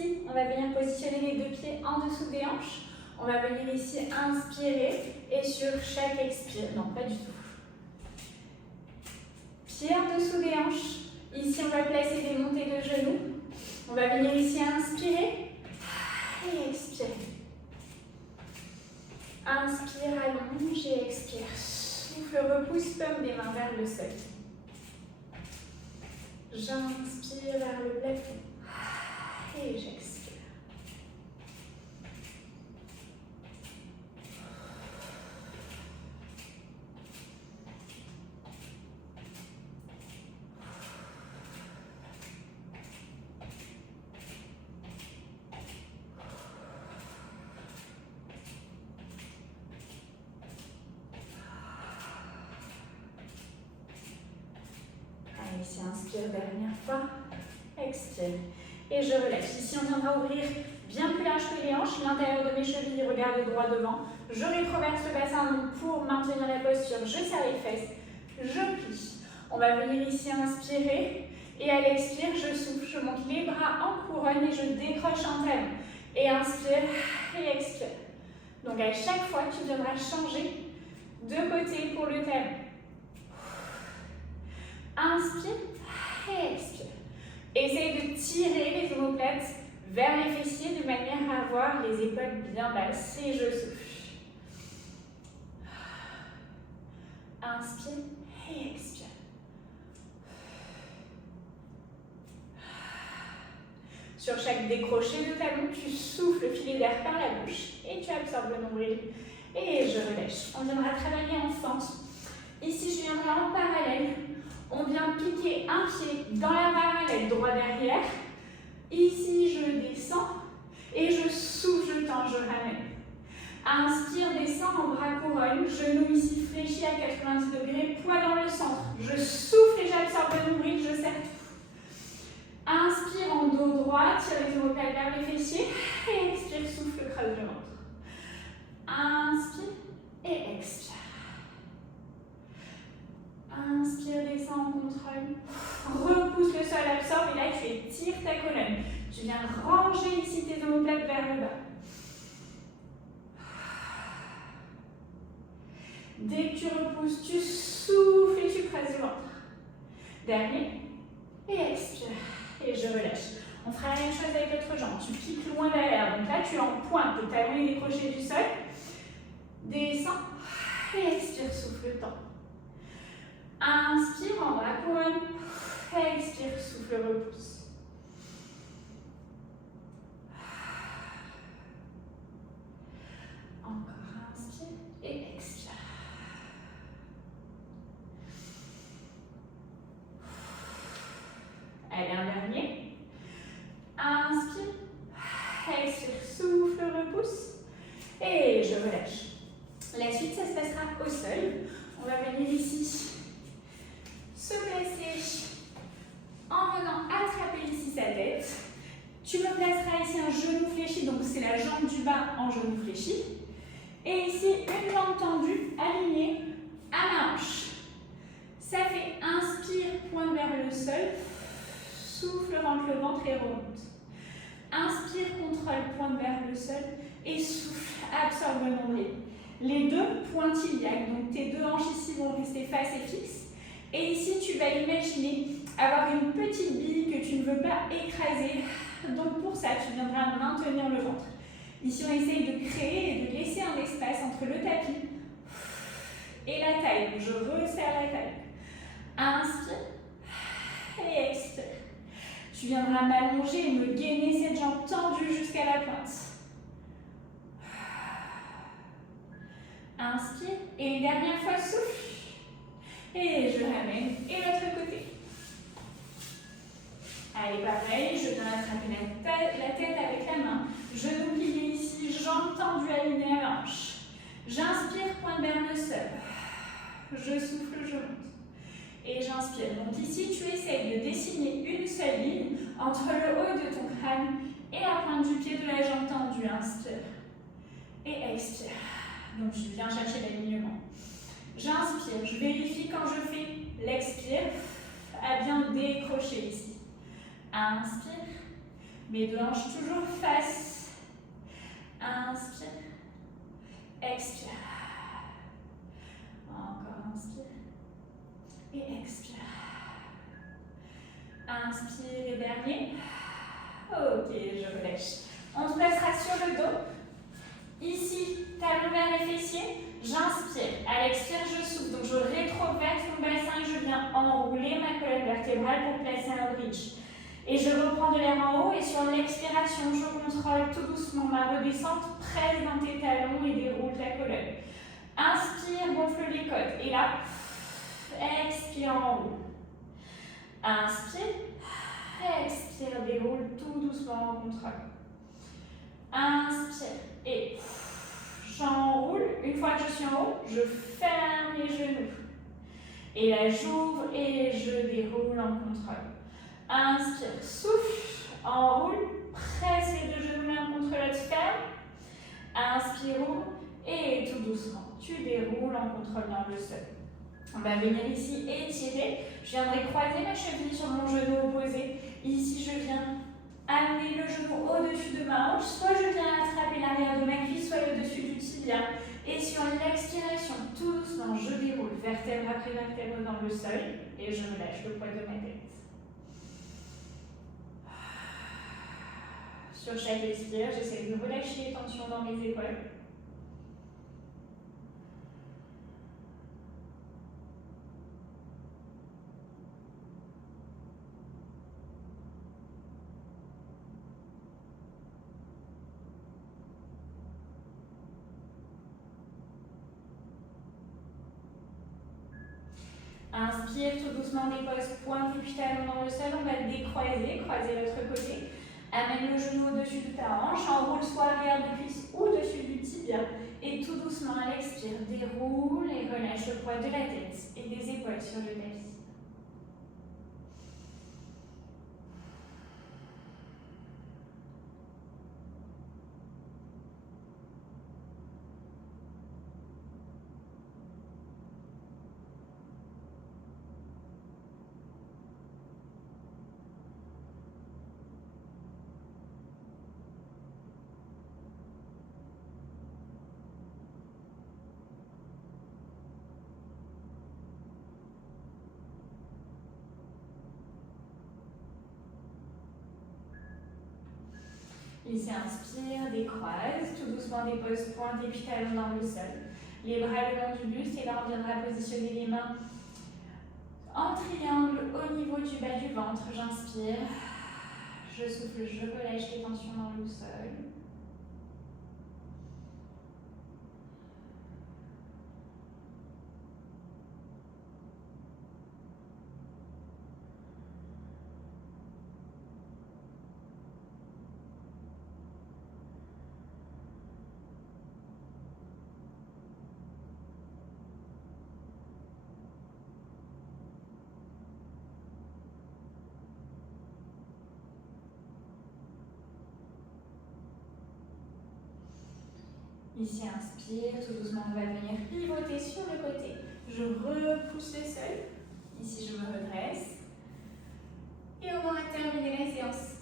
ici, on va venir positionner les deux pieds en dessous des hanches. On va venir ici inspirer et sur chaque expire, non pas du tout. Pieds en dessous des hanches. Ici, on va placer des montées de genoux. On va venir ici inspirer et expirer. Inspire, allonge et expire. Souffle, repousse, paume des mains vers le sol. J'inspire vers le plafond et j'expire. Ici, inspire, dernière fois, expire. Et je relâche. Ici, on viendra ouvrir bien plus large que les hanches, l'intérieur de mes chevilles, regarde droit devant. Je rétroverse le bassin pour maintenir la posture. Je serre les fesses, je plie. On va venir ici inspirer. Et à l'expire, je souffle, je monte les bras en couronne et je décroche un talon. Et inspire et expire. Donc à chaque fois, tu viendras changer de côté pour le talon. Inspire et expire. Essaye de tirer les omoplates vers les fessiers de manière à avoir les épaules bien basses. Et je souffle. Inspire et expire. Sur chaque décroché de talon, tu souffles le filet d'air par la bouche et tu absorbes le nombril. Et je relâche. On viendra travailler en fente. Ici, je viendrai en parallèle. On vient piquer un pied dans la parallèle, droit derrière. Ici, je descends et je souffle, je tends, je ramène. Inspire, descends en bras couronne. Genou ici fléchi à 90 degrés, poids dans le centre. Je souffle et j'absorbe le nombril, je serre tout. Inspire en dos droit, tire les omoplates vers les fessiers. Et expire, souffle, creuse le ventre. Inspire et expire. Inspire, descends en contrôle. Repousse le sol, absorbe. Et là, tu étires ta colonne. Tu viens ranger ici tes omoplates vers le bas. Dès que tu repousses, tu souffles et tu presses le ventre. Dernier. Et expire. Et je relâche. On fera la même chose avec l'autre jambe. Tu piques loin derrière. Donc là, tu es en pointe. Tes talons et décrochés du sol. Descends. Et expire, souffle le temps. Inspire en bras couronne. Expire, souffle, repousse. Encore inspire et expire. Allez, un dernier. Inspire. Expire, souffle, repousse. Et je relâche. La suite, ça se passera au sol. On va venir ici. Se placer en venant attraper ici sa tête. Tu me placeras ici un genou fléchi, donc c'est la jambe du bas en genou fléchi. Et ici, une jambe tendue, alignée à ma hanche. Ça fait inspire, pointe vers le sol. Souffle, rentre le ventre et remonte. Inspire, contrôle, pointe vers le sol. Et souffle, absorbe le nombril. Les deux pointiliaques, donc tes deux hanches ici vont rester face et fixes. Et ici, tu vas imaginer avoir une petite bille que tu ne veux pas écraser. Donc pour ça, tu viendras maintenir le ventre. Ici, on essaye de créer et de laisser un espace entre le tapis et la taille. Je resserre la taille. Inspire et expire. Tu viendras m'allonger et me gainer cette jambe tendue jusqu'à la pointe. Inspire et une dernière fois, souffle. Et je ramène. Et l'autre côté. Allez, pareil, je viens attraper la tête avec la main. Genou plié ici, jambes tendues alignées à la hanche. J'inspire, pointe vers le sol. Je souffle, je monte. Et j'inspire. Donc ici, tu essayes de dessiner une seule ligne entre le haut de ton crâne et la pointe du pied de la jambe tendue. Inspire. Et expire. Donc je viens chercher l'alignement. J'inspire, je vérifie quand je fais l'expire à bien décrocher ici. Inspire, Mes hanches toujours face. Inspire. Expire. Encore inspire. Et expire. Inspire et dernier. Ok, je relâche. On se placera sur le dos. Ici, talon vers les fessiers. J'inspire. À l'expire, je souffle. Donc, je rétroverse mon bassin et je viens enrouler ma colonne vertébrale pour placer un bridge. Et je reprends de l'air en haut. Et sur l'expiration, je contrôle tout doucement ma redescente. Presse dans tes talons et déroule ta colonne. Inspire, gonfle les côtes. Et là, expire en haut. Inspire. Expire, déroule tout doucement en contrôle. Inspire et j'enroule. Une fois que je suis en haut, je ferme les genoux. Et là, j'ouvre et je déroule en contrôle. Inspire, souffle, enroule, presse les deux genoux l'un contre l'autre, ferme. Inspire, ouvre et tout doucement, tu déroules en contrôle dans le sol. On va venir ici étirer. Je viendrai croiser ma cheville sur mon genou opposé. Ici, je viens amener le genou au-dessus de ma hanche. Soit je viens attraper l'arrière de ma cuisse, soit le dessus du tibia. Et sur l'expiration, tout doucement, je déroule vertèbre après vertèbre dans le sol. Et je relâche le poids de ma tête. Sur chaque expire, j'essaie de relâcher les tensions dans mes épaules. Inspire, tout doucement, dépose pointe et puis talon dans le sol. On va décroiser, croiser l'autre côté. Amène le genou au-dessus de ta hanche. Enroule soit arrière de cuisse ou dessus du tibia. Et tout doucement, à l'expire, déroule et relâche le poids de la tête et des épaules sur le tapis. Ici, inspire, décroise, tout doucement dépose pointe et puis talon dans le sol. Les bras le long du buste et là on viendra positionner les mains en triangle au niveau du bas du ventre. J'inspire, je souffle, je relâche les tensions dans le sol. Ici, inspire, tout doucement, on va venir pivoter sur le côté. Je repousse le sol. Ici, je me redresse. Et on va terminer la séance.